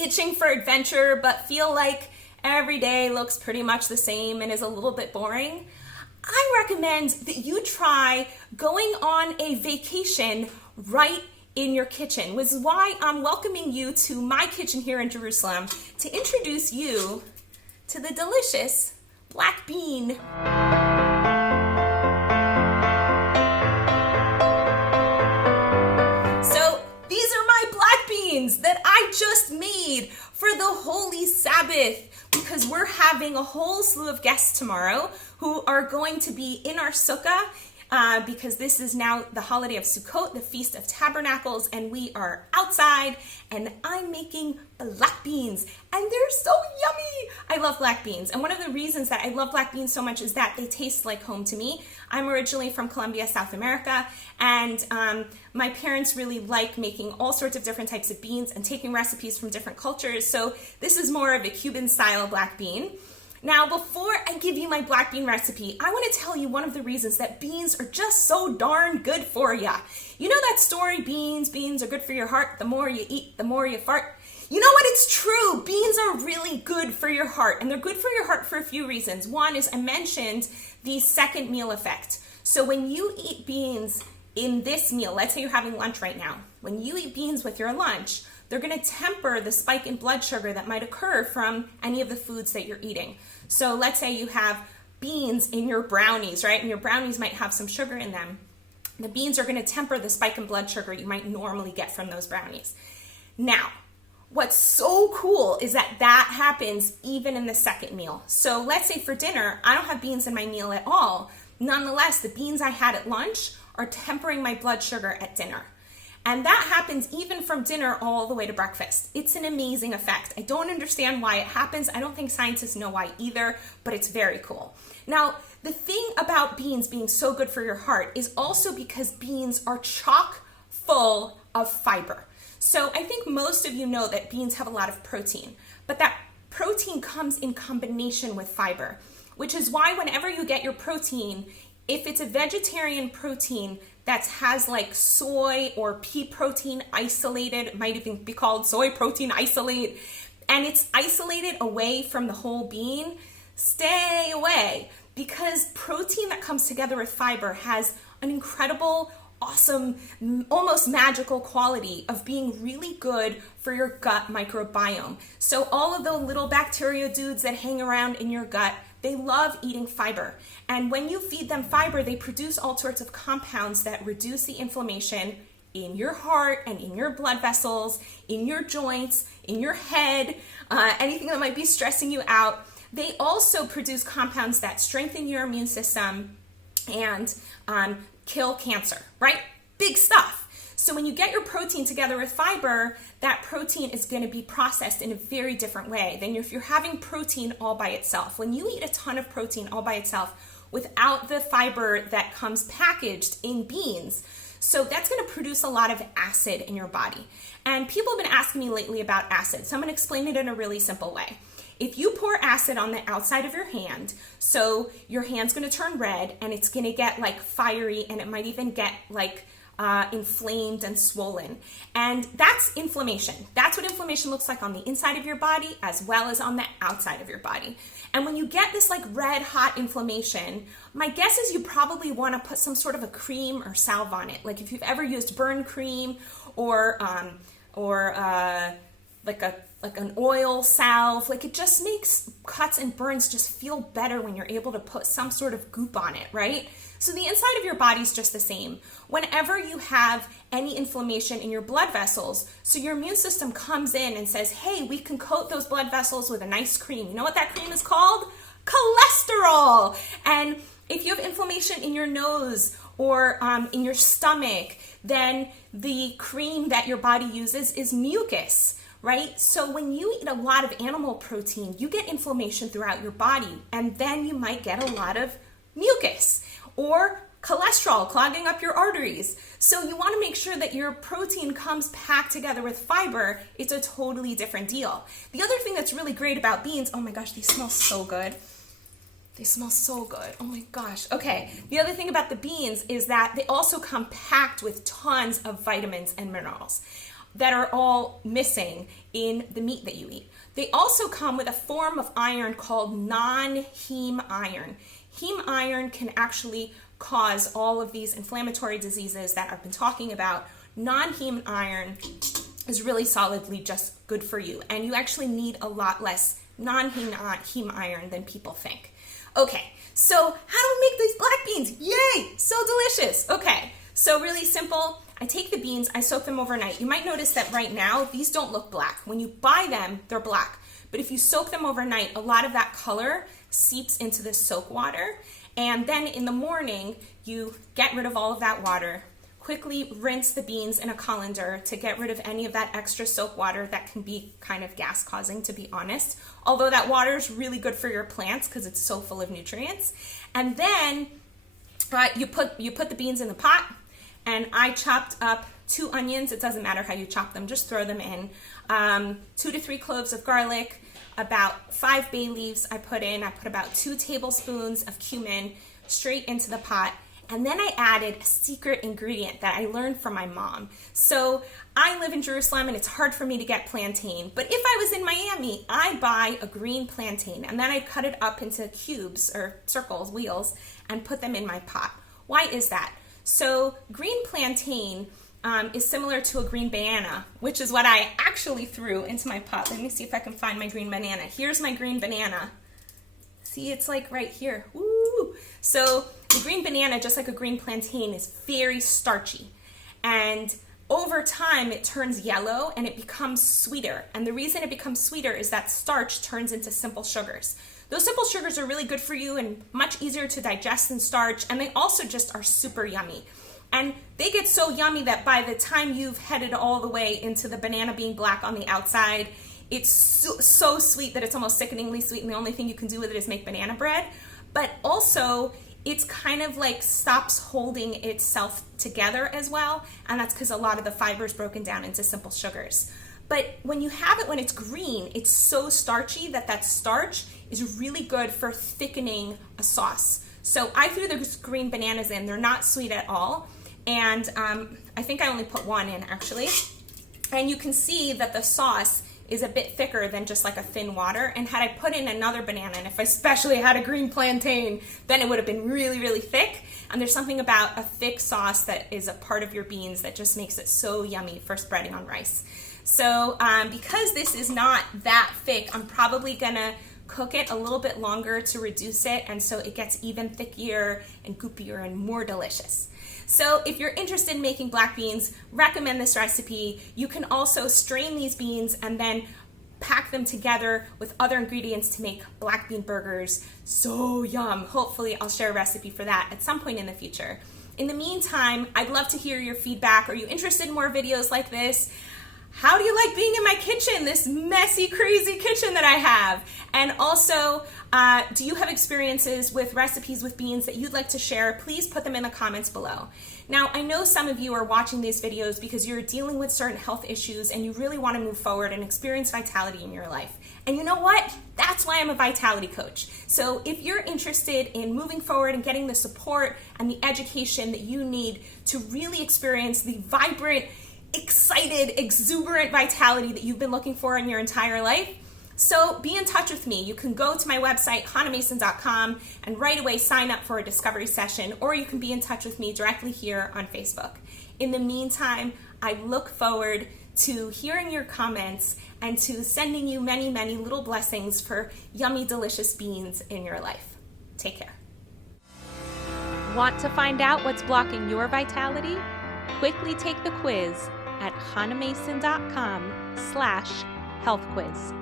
itching for adventure but feel like every day looks pretty much the same and is a little bit boring, I recommend that you try going on a vacation right in your kitchen, which is why I'm welcoming you to my kitchen here in Jerusalem to introduce you to the delicious black bean. So these are my black beans that I just made for the Holy Sabbath, because we're having a whole slew of guests tomorrow who are going to be in our sukkah, because this is now the holiday of Sukkot, the Feast of Tabernacles, and we are outside, and I'm making black beans, and they're so yummy. I love black beans, and one of the reasons that I love black beans so much is that they taste like home to me. I'm originally from Colombia, South America, and my parents really like making all sorts of different types of beans and taking recipes from different cultures, so this is more of a Cuban-style black bean. Now, before I give you my black bean recipe, I want to tell you one of the reasons that beans are just so darn good for ya. You know that story, beans are good for your heart. The more you eat, the more you fart. You know what? It's true. Beans are really good for your heart, and they're good for your heart for a few reasons. One is I mentioned the second meal effect. So when you eat beans in this meal, let's say you're having lunch right now, when you eat beans with your lunch, they're going to temper the spike in blood sugar that might occur from any of the foods that you're eating. So let's say you have beans in your brownies, right? And your brownies might have some sugar in them. The beans are going to temper the spike in blood sugar you might normally get from those brownies. Now, what's so cool is that that happens even in the second meal. So let's say for dinner, I don't have beans in my meal at all. Nonetheless, the beans I had at lunch are tempering my blood sugar at dinner. And that happens even from dinner all the way to breakfast. It's an amazing effect. I don't understand why it happens. I don't think scientists know why either, but it's very cool. Now, the thing about beans being so good for your heart is also because beans are chock full of fiber. So I think most of you know that beans have a lot of protein, but that protein comes in combination with fiber, which is why whenever you get your protein, if it's a vegetarian protein that has like soy or pea protein isolated, it might even be called soy protein isolate, and it's isolated away from the whole bean, stay away, because protein that comes together with fiber has an incredible, awesome, almost magical quality of being really good for your gut microbiome. So all of the little bacteria dudes that hang around in your gut, they love eating fiber. And when you feed them fiber, they produce all sorts of compounds that reduce the inflammation in your heart and in your blood vessels, in your joints, in your head, anything that might be stressing you out. They also produce compounds that strengthen your immune system and kill cancer, right? Big stuff. So when you get your protein together with fiber, that protein is going to be processed in a very different way than if you're having protein all by itself. When you eat a ton of protein all by itself without the fiber that comes packaged in beans, so that's going to produce a lot of acid in your body. And people have been asking me lately about acid, so I'm going to explain it in a really simple way. If you pour acid on the outside of your hand, so your hand's going to turn red and it's going to get like fiery, and it might even get like inflamed and swollen. And that's inflammation. That's what inflammation looks like on the inside of your body as well as on the outside of your body. And when you get this like red hot inflammation, my guess is you probably want to put some sort of a cream or salve on it. Like if you've ever used burn cream or like an oil salve, like it just makes cuts and burns just feel better when you're able to put some sort of goop on it, right? So the inside of your body is just the same. Whenever you have any inflammation in your blood vessels, so your immune system comes in and says, hey, we can coat those blood vessels with a nice cream. You know what that cream is called? Cholesterol. And if you have inflammation in your nose or in your stomach, then the cream that your body uses is mucus, right? So when you eat a lot of animal protein, you get inflammation throughout your body, and then you might get a lot of mucus or cholesterol clogging up your arteries. So you want to make sure that your protein comes packed together with fiber. It's a totally different deal. The other thing that's really great about beans, oh my gosh, these smell so good. They smell so good. Oh my gosh. Okay. The other thing about the beans is that they also come packed with tons of vitamins and minerals. that are all missing in the meat that you eat. They also come with a form of iron called non-heme iron. Heme iron can actually cause all of these inflammatory diseases that I've been talking about. Non-heme iron is really solidly just good for you, and you actually need a lot less non-heme iron than people think. Okay, so how do we make these black beans? Yay, so delicious. Okay, so really simple. I take the beans, I soak them overnight. You might notice that right now, these don't look black. When you buy them, they're black. But if you soak them overnight, a lot of that color seeps into the soak water. And then in the morning, you get rid of all of that water. Quickly rinse the beans in a colander to get rid of any of that extra soap water that can be kind of gas causing, to be honest. Although that water is really good for your plants because it's so full of nutrients. And then you put the beans in the pot, and I chopped up 2 onions. It doesn't matter how you chop them, just throw them in. 2 to 3 cloves of garlic, about 5 bay leaves I put about 2 tablespoons of cumin straight into the pot. And then I added a secret ingredient that I learned from my mom. So I live in Jerusalem and it's hard for me to get plantain. But if I was in Miami, I'd buy a green plantain and then I'd cut it up into cubes or circles, wheels, and put them in my pot. Why is that? So green plantain is similar to a green banana, which is what I actually threw into my pot. Let me see if I can find my green banana. Here's my green banana. See, it's like right here. Woo! So the green banana, just like a green plantain, is very starchy. And over time, it turns yellow and it becomes sweeter. And the reason it becomes sweeter is that starch turns into simple sugars. Those simple sugars are really good for you and much easier to digest than starch. And they also just are super yummy. And they get so yummy that by the time you've headed all the way into the banana being black on the outside, it's so sweet that it's almost sickeningly sweet, and the only thing you can do with it is make banana bread. But also, it's kind of like stops holding itself together as well, and that's because a lot of the fiber is broken down into simple sugars. But when you have it when it's green, it's so starchy that starch is really good for thickening a sauce. So I threw the green bananas in. They're not sweet at all, and I think I only put 1 in actually. And you can see that the sauce is a bit thicker than just like a thin water. And had I put in another banana, and if I especially had a green plantain, then it would have been really, really thick. And there's something about a thick sauce that is a part of your beans that just makes it so yummy for spreading on rice. So because this is not that thick, I'm probably gonna cook it a little bit longer to reduce it, and so it gets even thickier and goopier and more delicious. So if you're interested in making black beans, recommend this recipe. You can also strain these beans and then pack them together with other ingredients to make black bean burgers. So yum. Hopefully I'll share a recipe for that at some point in the future. In the meantime, I'd love to hear your feedback. Are you interested in more videos like this? How do you like being in my kitchen, this messy, crazy kitchen that I have? And also, do you have experiences with recipes with beans that you'd like to share? Please put them in the comments below. Now, I know some of you are watching these videos because you're dealing with certain health issues and you really want to move forward and experience vitality in your life. And you know what? That's why I'm a vitality coach. So if you're interested in moving forward and getting the support and the education that you need to really experience the vibrant, excited, exuberant vitality that you've been looking for in your entire life, so be in touch with me. You can go to my website, chanamason.com, and right away sign up for a discovery session, or you can be in touch with me directly here on Facebook. In the meantime, I look forward to hearing your comments and to sending you many, many little blessings for yummy, delicious beans in your life. Take care. Want to find out what's blocking your vitality? Quickly take the quiz at chanamason.com/healthquiz.